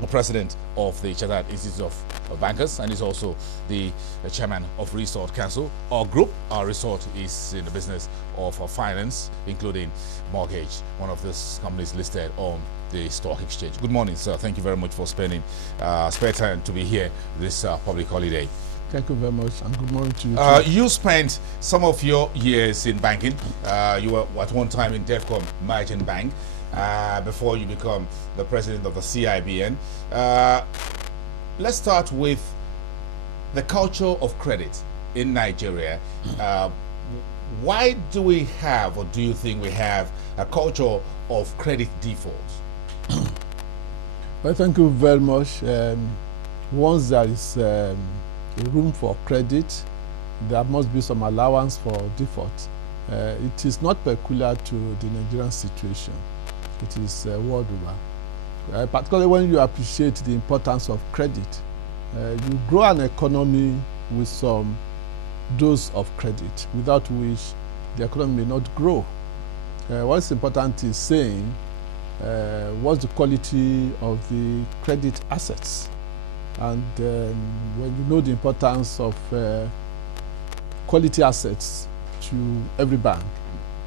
the president of the Chartered Institute of Bankers, and is also the chairman of Resort Council. Our group, our resort, is in the business of finance, including mortgage, one of these companies listed on the stock exchange. Good morning, sir. Thank you very much for spending spare time to be here this public holiday. Thank you very much, and good morning to you. You spent some of your years in banking. You were at one time in DEFCON Merchant Bank before you become the president of the CIBN. Let's start with the culture of credit in Nigeria. Why do we have, or do you think we have, a culture of credit defaults? Well, thank you very much. Once there is a room for credit, there must be some allowance for default. It is not peculiar to the Nigerian situation. It is world over. Particularly when you appreciate the importance of credit. You grow an economy with some dose of credit, without which the economy may not grow. What's important is saying what's the quality of the credit assets. And when you know the importance of quality assets to every bank,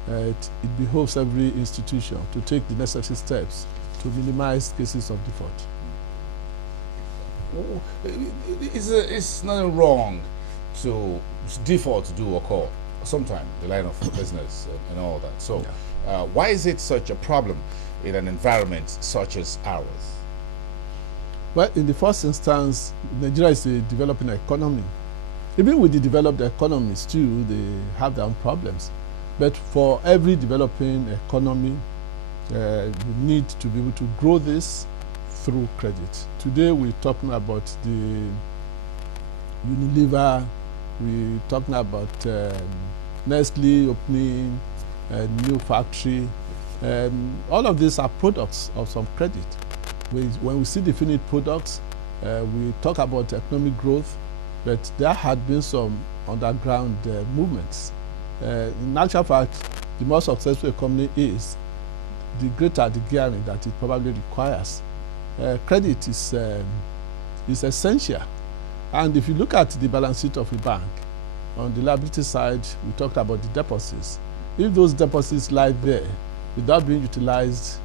it behoves every institution to take the necessary steps to minimize cases of default. It's not wrong to default to do occur sometimes, the line of business and all that. So why is it such a problem in an environment such as ours? Well, in the first instance, Nigeria is a developing economy. Even with the developed economies too, they have their own problems. But for every developing economy, you need to be able to grow this through credit. Today we're talking about the Unilever, we're talking about Nestle opening a new factory. All of these are products of some credit. When we see the finished products, we talk about economic growth, but there had been some underground movements. In actual fact, the more successful a company is, the greater the gearing that it probably requires. Credit is essential. And if you look at the balance sheet of a bank, on the liability side, we talked about the deposits. If those deposits lie there without being utilized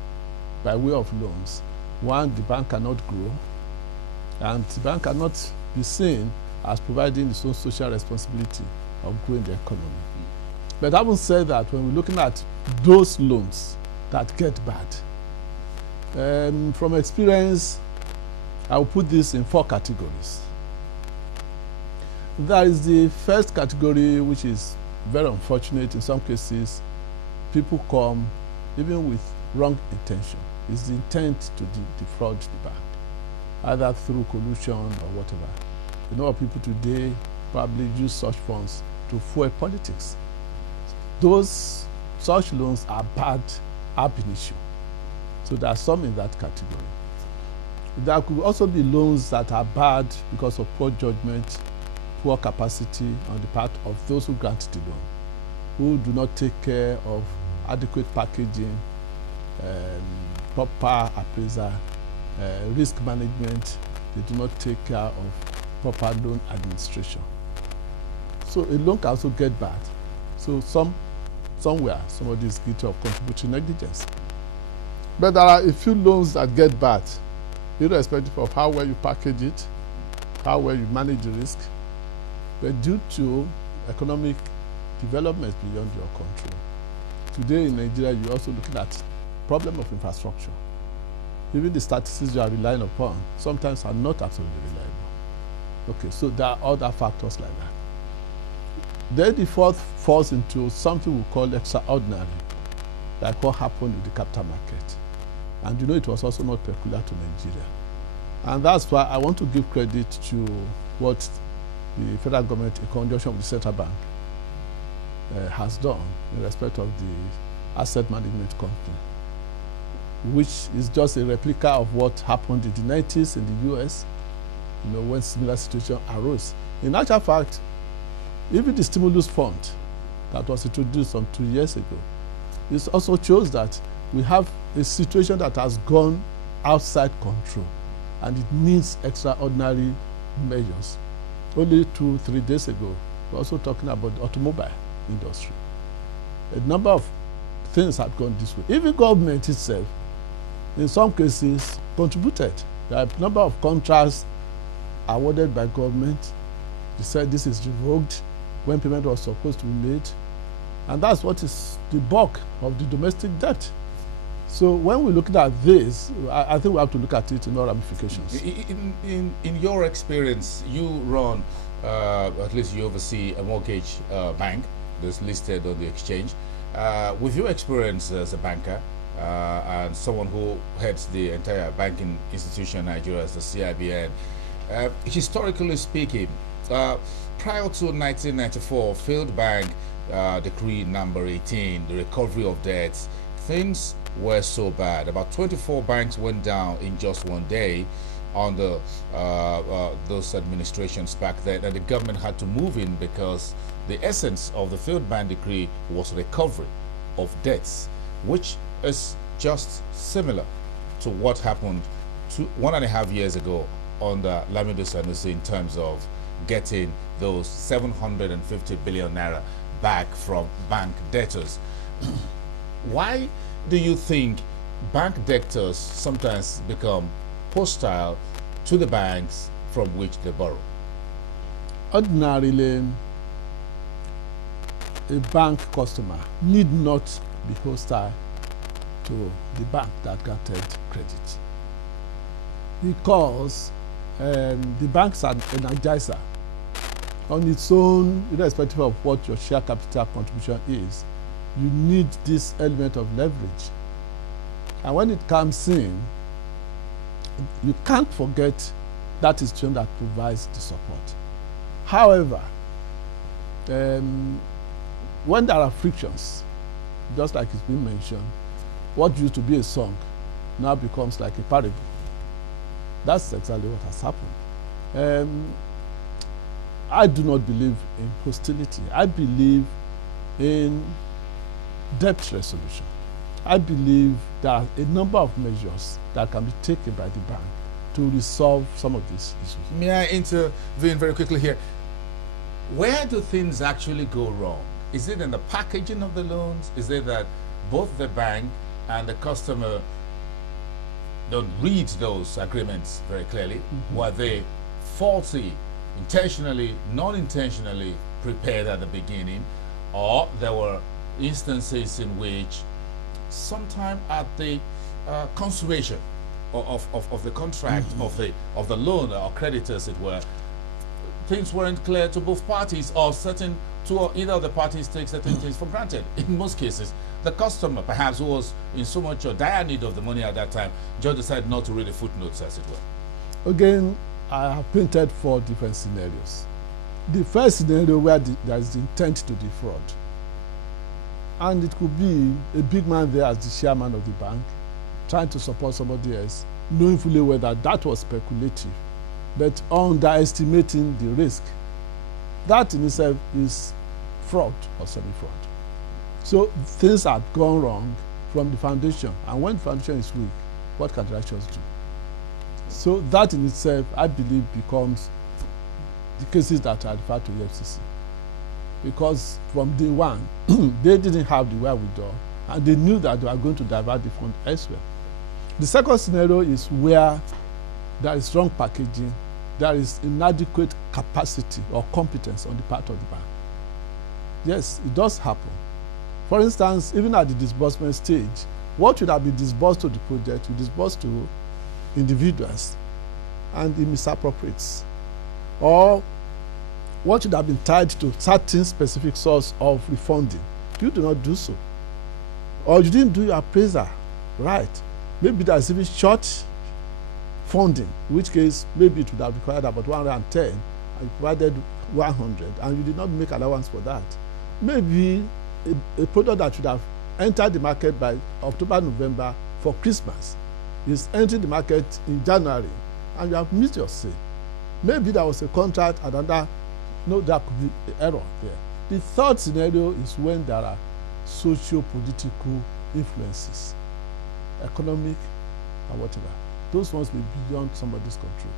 by way of loans, one, the bank cannot grow, and the bank cannot be seen as providing its own social responsibility of growing the economy. But having said that, when we're looking at those loans that get bad, from experience, I will put this in 4 categories. There is the first category, which is very unfortunate. In some cases, people come even with wrong intention. It's the intent to defraud the bank, either through collusion or whatever. A lot of people today probably use such funds to fuel politics. Such loans are bad ab initio. So there are some in that category. There could also be loans that are bad because of poor judgment, poor capacity on the part of those who grant the loan, who do not take care of adequate packaging, proper appraisal, risk management. They do not take care of proper loan administration. So a loan can also get bad. So somewhere somebody is guilty of contributory negligence. But there are a few loans that get bad, irrespective of how well you package it, how well you manage the risk, but due to economic developments beyond your control. Today in Nigeria, you're also looking at problem of infrastructure. Even the statistics you are relying upon sometimes are not absolutely reliable. Okay, so there are other factors like that. Then the fourth falls into something we call extraordinary, like what happened with the capital market. And you know it was also not peculiar to Nigeria. And that's why I want to give credit to what the federal government, in conjunction with the central bank, has done in respect of the asset management company, which is just a replica of what happened in the 90s in the US, when similar situation arose. In actual fact, even the stimulus fund that was introduced some 2 years ago, it also shows that we have a situation that has gone outside control. and it needs extraordinary measures. Only 2-3 days ago, we're also talking about the automobile industry. A number of things had gone this way. Even government itself, in some cases, contributed. There are a number of contracts awarded by government. They said this is revoked when payment was supposed to be made. And that's what is the bulk of the domestic debt. So when we look at this, I think we have to look at it in all ramifications. In your experience, you run, at least you oversee a mortgage bank that's listed on the exchange. With your experience as a banker and someone who heads the entire banking institution in Nigeria as the CIBN, historically speaking, prior to 1994, Field Bank Decree number 18, the recovery of debts, things were so bad. About 24 banks went down in just one day under those administrations back then, and the government had to move in because the essence of the Field Bank Decree was recovery of debts, which is just similar to what happened 1.5 years ago under Lamido Sanusi in terms of getting those 750 billion naira back from bank debtors. Why do you think bank debtors sometimes become hostile to the banks from which they borrow? Ordinarily, a bank customer need not be hostile to the bank that granted credit, because the bank's an energizer on its own, irrespective of what your share capital contribution is. You need this element of leverage, and when it comes in, you can't forget that is the that provides the support. However, when there are frictions, just like it's been mentioned, what used to be a song now becomes like a parable. That's exactly what has happened. I do not believe in hostility. I believe in debt resolution. I believe there are a number of measures that can be taken by the bank to resolve some of these issues. May I intervene very quickly here? Where do things actually go wrong? Is it in the packaging of the loans? Is it that both the bank and the customer don't read those agreements very clearly? Mm-hmm. Were they faulty, intentionally, non-intentionally prepared at the beginning? Or there were instances in which sometime at the consummation of the contract, mm-hmm. of the loan or creditors, it were, things weren't clear to both parties, or either of the parties take certain things for granted. In most cases, the customer, perhaps who was in so much dire need of the money at that time, just decided not to read the footnotes, as it were. Again, I have painted 4 different scenarios. The first scenario where there is the intent to defraud, and it could be a big man there as the chairman of the bank trying to support somebody else, knowing fully well that that was speculative, but underestimating the risk. That in itself is fraud or semi-fraud. So things have gone wrong from the foundation, and when the foundation is weak, what can directors do? So that in itself, I believe, becomes the cases that are referred to the FCC. Because from day one, they didn't have the wherewithal, and they knew that they were going to divert the fund elsewhere. The second scenario is where there is wrong packaging, there is inadequate capacity or competence on the part of the bank. Yes, it does happen. For instance, even at the disbursement stage, what should have been disbursed to the project will disburse to individuals, and it misappropriates. Or what should have been tied to certain specific source of refunding, you do not do so. Or you didn't do your appraisal right. Maybe there's even short funding, in which case maybe it would have required about 110 and you provided 100, and you did not make allowance for that. Maybe a product that should have entered the market by October, November for Christmas is entering the market in January, and you have missed your sale. Maybe there was a contract and there could be an error there. The third scenario is when there are socio-political influences, economic and whatever. those ones may be beyond somebody's control.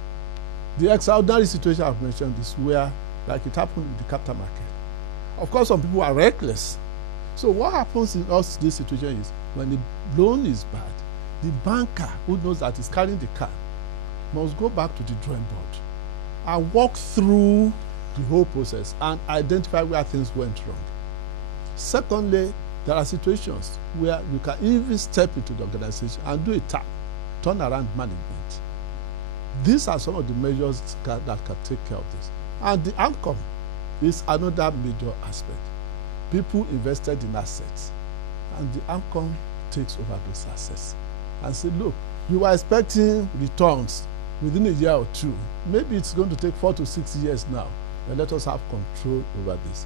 The extraordinary situation I've mentioned is where, like it happened in the capital market. Of course, some people are reckless. So what happens in us this situation is when the loan is bad, the banker who knows that he's carrying the car must go back to the drawing board and walk through the whole process and identify where things went wrong. Secondly, there are situations where you can even step into the organization and do a turnaround management. These are some of the measures that can take care of this. And the outcome is another major aspect. People invested in assets, and the outcome takes over those assets and say, look, you were expecting returns within a year or two. Maybe it's going to take 4 to 6 years now, but let us have control over this.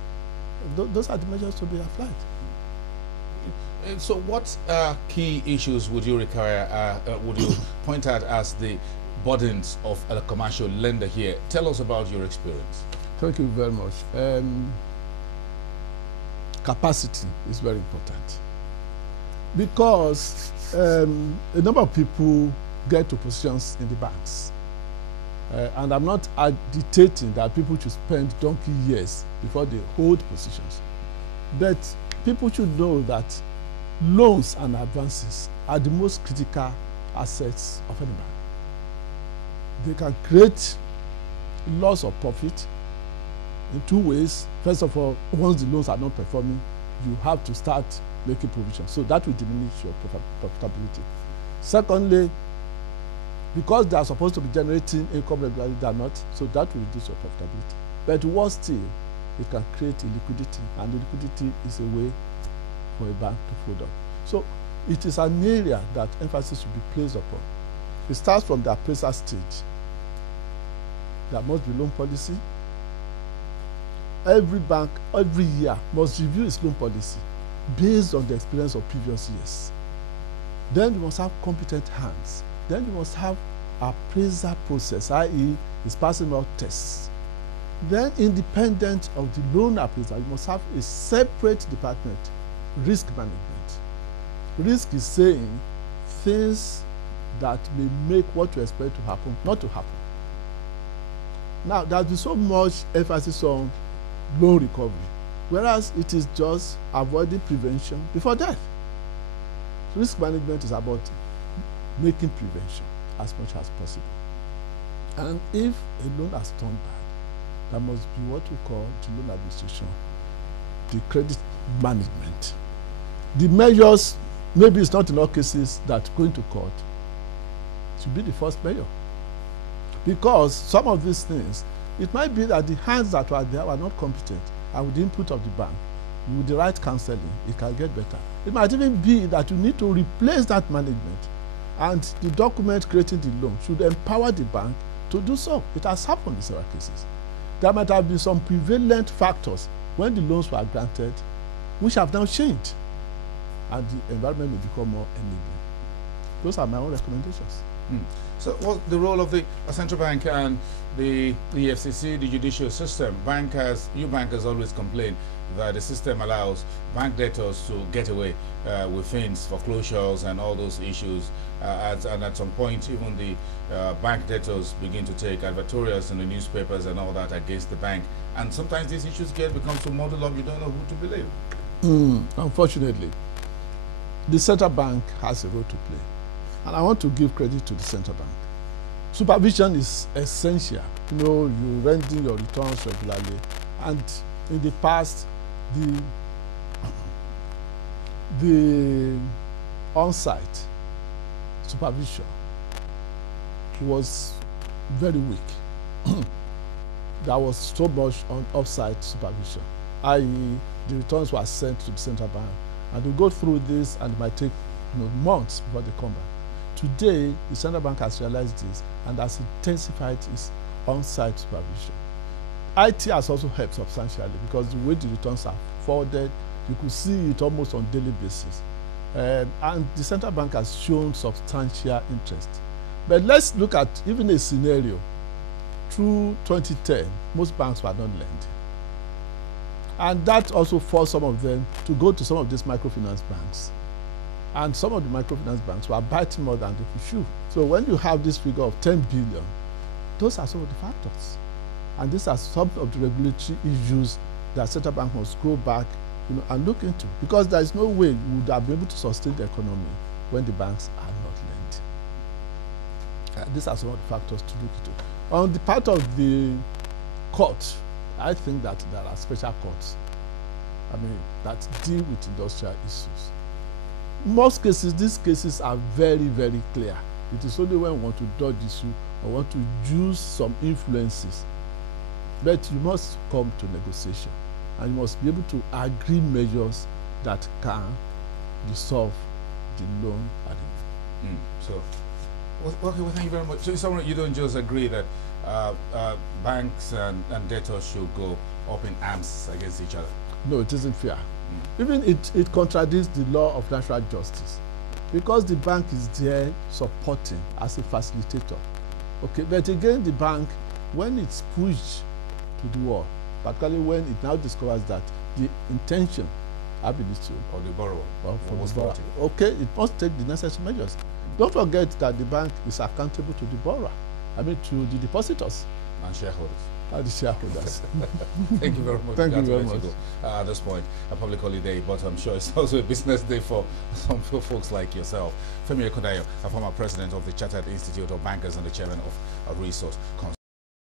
Those are the measures to be applied. So what key issues would you require, would you point out as the burdens of a commercial lender here? Tell us about your experience. Thank you very much. Capacity is very important because a number of people get to positions in the banks. And I'm not agitating that people should spend donkey years before they hold positions. But people should know that loans and advances are the most critical assets of any bank. They can create loss of profit in two ways. First of all, once the loans are not performing, you have to start making provisions. So that will diminish your profitability. Secondly, because they are supposed to be generating income regularly, they are not, so that will reduce your profitability. But worse still, it can create illiquidity, and liquidity is a way for a bank to fold up. So it is an area that emphasis should be placed upon. It starts from the appraisal stage. There must be loan policy. Every bank, every year, must review its loan policy based on the experience of previous years. Then you must have competent hands. Then you must have appraisal process, i.e. is passing out tests. Then, independent of the loan appraisal, you must have a separate department, risk management. Risk is saying things that may make what you expect to happen not to happen. Now, there's been so much emphasis on loan recovery, whereas it is just avoiding prevention before death. Risk management is about making prevention as much as possible. And if a loan has turned bad, there must be what we call the loan administration, the credit management. The measures, maybe it's not in all cases that going to court should be the first measure. Because some of these things, it might be that the hands that were there were not competent, and with the input of the bank, with the right counseling, it can get better. It might even be that you need to replace that management, and the document creating the loan should empower the bank to do so. It has happened in several cases. There might have been some prevalent factors when the loans were granted, which have now changed, and the environment may become more enabling. Those are my own recommendations. So what's the role of the central bank and the EFCC, the judicial system? You bankers always complain that the system allows bank debtors to get away with things, foreclosures and all those issues. And at some point, even the bank debtors begin to take advertorials in the newspapers and all that against the bank. And sometimes these issues become so muddled up, you don't know who to believe. Unfortunately, the central bank has a role to play. And I want to give credit to the central bank. Supervision is essential. You know, you rendering your returns regularly. And in the past, the on-site supervision was very weak. There was so much on off-site supervision, i.e. the returns were sent to the central bank, and they go through this, and it might take months before they come back. Today, the central bank has realized this and has intensified its on-site supervision. IT has also helped substantially because the way the returns are forwarded, you could see it almost on a daily basis. And the central bank has shown substantial interest. But let's look at even a scenario. Through 2010, most banks were not lending. And that also forced some of them to go to some of these microfinance banks. And some of the microfinance banks were biting more than they could chew. So when you have this figure of 10 billion, those are some of the factors. And these are some of the regulatory issues that central bank must go back, and look into. Because there is no way you would have been able to sustain the economy when the banks are not lending. These are some of the factors to look into. On the part of the court, I think that there are special courts, that deal with industrial issues. In most cases, these cases are very, very clear. It is only when we want to dodge issue or want to use some influences. But you must come to negotiation, and you must be able to agree measures that can resolve the loan agreement. So, well, thank you very much. So, you don't just agree that banks and debtors should go up in arms against each other? No, it isn't fair. Even it contradicts the law of natural justice, because the bank is there supporting as a facilitator. Okay, but again, the bank, when it's pushed to the wall, particularly when it now discovers that the intention, ability or the borrower, was faulty, okay, it must take the necessary measures. Don't forget that the bank is accountable to the borrower, to the depositors and shareholders. The shareholders. Thank you very much. Thank you very much. At this point, a public holiday, but I'm sure it's also a business day for some folks like yourself. Femi Ekodayo, a former president of the Chartered Institute of Bankers and the chairman of a resource consortium.